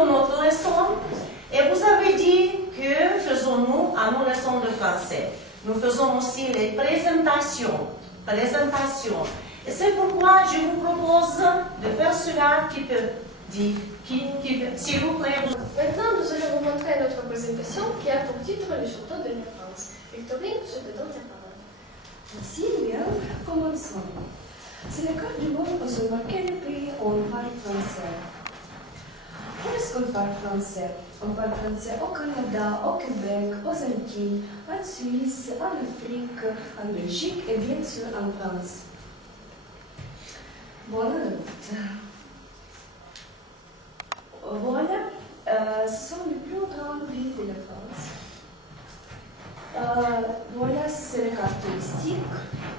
pour notre leçon. Et vous avez dit que faisons-nous à nos leçons de français. Nous faisons aussi les présentations. Et c'est pourquoi je vous propose de faire cela qui peut dire, s'il vous plaît. Maintenant, nous allons vous montrer notre présentation qui a pour titre Les châteaux de la France. Victorine, je te donne la parole. Merci, bien. Commençons. C'est le cas du monde où se voit quel pays on parle français. Où est-ce qu'on parle français? On parle français au Canada, au Québec, aux Antilles, en Suisse, en Afrique, en Belgique et bien sûr en France. Bonne note. Voilà, ce sont les plus grandes villes de la France. Voilà, c'est le cadre touristique.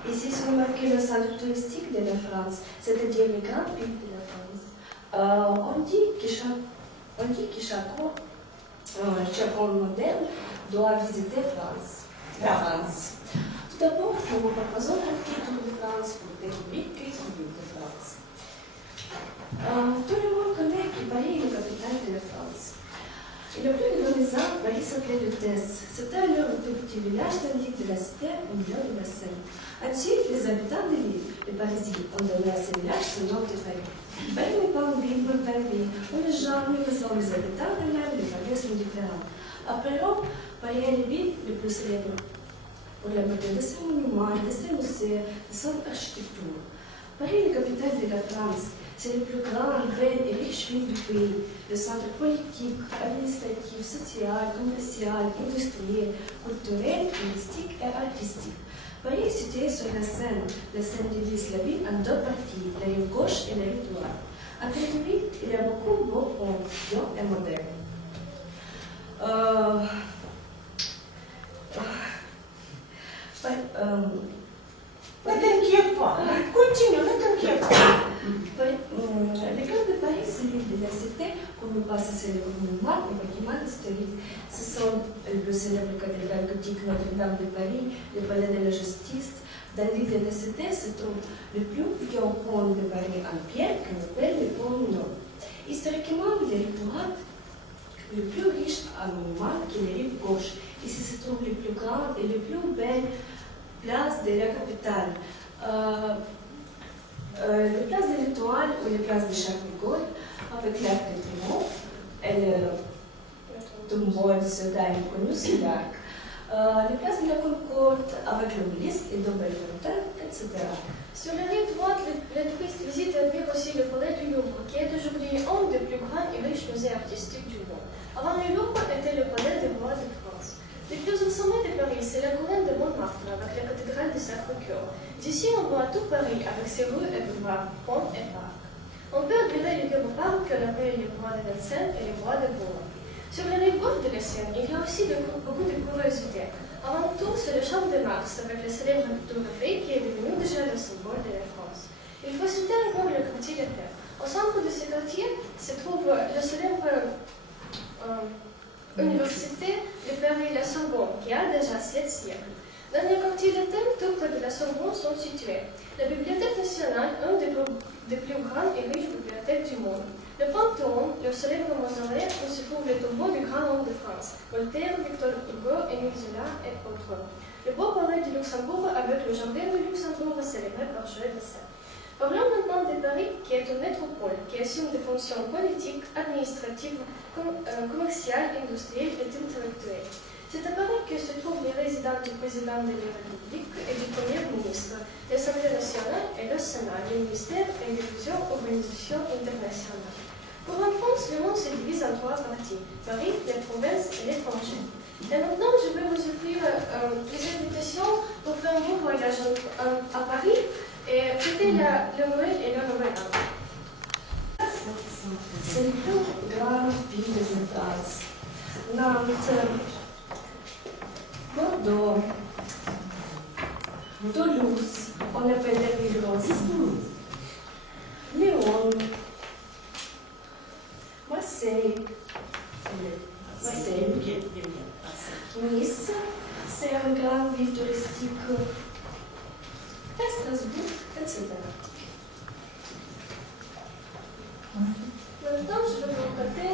Ici, c'est remarqué le centre touristique de la France, c'est-à-dire les grandes villes de la France. On dit que chacun moderne doit visiter la France. Tout d'abord, nous vous proposons un petit tour de France pour découvrir quelques villes de France. Tout le monde connaît que Paris est la capitale de la France. Et le plus grand exemple, Paris s'appelait Lutèce. C'était alors un petit village tandis de la cité au milieu de la Seine. Ensuite, les habitants de l'île, les Parisiens, ont donné à ce village son nom de Paris. Paris n'est pas une ville pour Paris, où les gens, même sont les habitants eux-mêmes, les Parisiens sont différents. Après Rome, Paris est la ville la plus célèbre pour la beauté de ses monuments, de ses musées, de son architecture. Paris est la capitale de la France. C'est le plus grand, belle et riche ville du pays. Le centre politique, administratif, social, commercial, industriel, culturel, touristique et artistique. Paris est situé sur la Seine. La Seine divise la ville en deux parties, la rive gauche et la rive droite. À côté de lui, il y a beaucoup de beaux ponts, vieux et modernes. Ne t'inquiète pas, continue, ne t'inquiète pas. Le cœur de Paris, c'est l'île de la Cité, où nous passons célèbres monuments et bâtiments historiques. Ce sont le plus célèbre cathédrale gothique Notre-Dame de Paris, le palais de la Justice. Dans l'île de la Cité se trouve le plus vieux pont de Paris en pierre qu'on appelle le pont Nord. Historiquement, la rive droite le plus riche en monuments qui est la rive gauche. Ici se trouve les plus grandes et les plus belles places de la capitale. Les places de l'Étoile ou les places de Charles de Gaulle, avec l'Arc de Triomphe et le tombeau de soldats inconnus sur l'Arc. Les places de la Concorde avec l'Obélisque et Dombey-Fontaine, etc. Sur la rive droite, les touristes visitent aussi le palais du Louvre, qui est aujourd'hui un des plus grands et riches musées artistiques du monde. Avant le Louvre était le palais des rois de France. Le plus au sommet de Paris, c'est la couronne de Montmartre avec la cathédrale de Sacré-Cœur. D'ici, on voit tout Paris avec ses rues et boulevards, ponts et parcs. On peut admirer les deux parcs qu'on appelle les rois de Vincennes et les rois de Bourg. Sur la rive gauche de la Seine, il y a aussi beaucoup de curiosités. Avant tout, c'est le Champ de Mars avec le célèbre Tour Eiffel qui est devenu déjà le symbole de la France. Il faut citer encore le quartier latin. Au centre de ce quartier se trouve le célèbre Université de Paris-la Sorbonne, qui a déjà 7 siècles. Dans le quartier latin, tout près de la Sorbonne sont situés la Bibliothèque nationale, une des plus grandes et riches bibliothèques du monde, le Panthéon, le célèbre mausolée où se trouve le tombeau du grand homme de France, Voltaire, Victor Hugo, Émile Zola et autres. Le beau palais du Luxembourg avec le jardin de Luxembourg célébré par Joël Bessel. Parlons maintenant de Paris, qui est une métropole, qui assume des fonctions politiques, administratives, commerciales, industrielles et intellectuelles. C'est à Paris que se trouvent les résidences du président de la République et du Premier ministre, l'Assemblée nationale et le Sénat, les ministères et les plusieurs organisations internationales. Pour la France, le monde se divise en 3 parties, Paris, les provinces et l'étranger. Et maintenant, je vais vous offrir les invitations pour faire un beau voyage à Paris et fêter le Noël et le Nouvel An. C'est le plus grand ville de France. Nantes, Bordeaux, Toulouse, on appelle la ville rose, Lyon, Marseille, Nice, c'est une grande ville touristique, et Strasbourg, etc. Maintenant, je vais vous raconter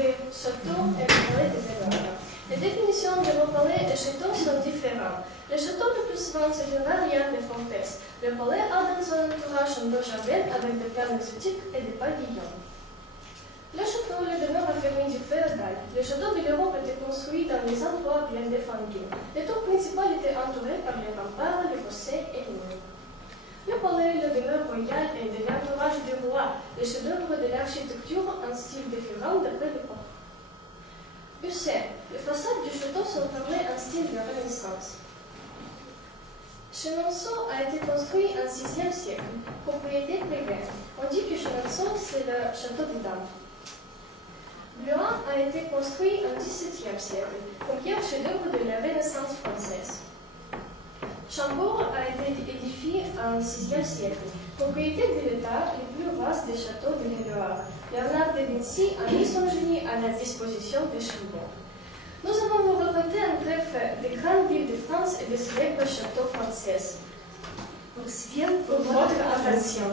des châteaux et le palais des Éloires. Les définitions de nos palais et châteaux sont différentes. Les châteaux le plus souvent c'est une variante de forteresse. Le palais a dans son entourage un beau jardin avec des plantes exotiques et des pavillons. Le château est le demeure affermie du féodal. Les châteaux de l'Europe étaient construits dans des endroits bien défendus. Les tours principales étaient entourées par les remparts, les fossés et les murs. Le palais est le demeure royale et de l'entourage du roi, les chefs-d'œuvre de l'architecture en style différent d'après l'époque. Ussel, les façades du château sont formées en style de Renaissance. Chenonceau a été construit en 6e siècle, propriété privée. On dit que Chenonceau c'est le château des dames. Blois a été construit au XVIIe siècle, comme chef-d'œuvre de la Renaissance française. Chambord a été édifié en 6e siècle, propriété de l'État le plus vaste des châteaux de la Loire. Léonard de Vinci a mis son génie à la disposition de Chambord. Nous avons vous raconté en bref des grandes villes de France et des célèbres châteaux français. Merci bien Pour votre attention.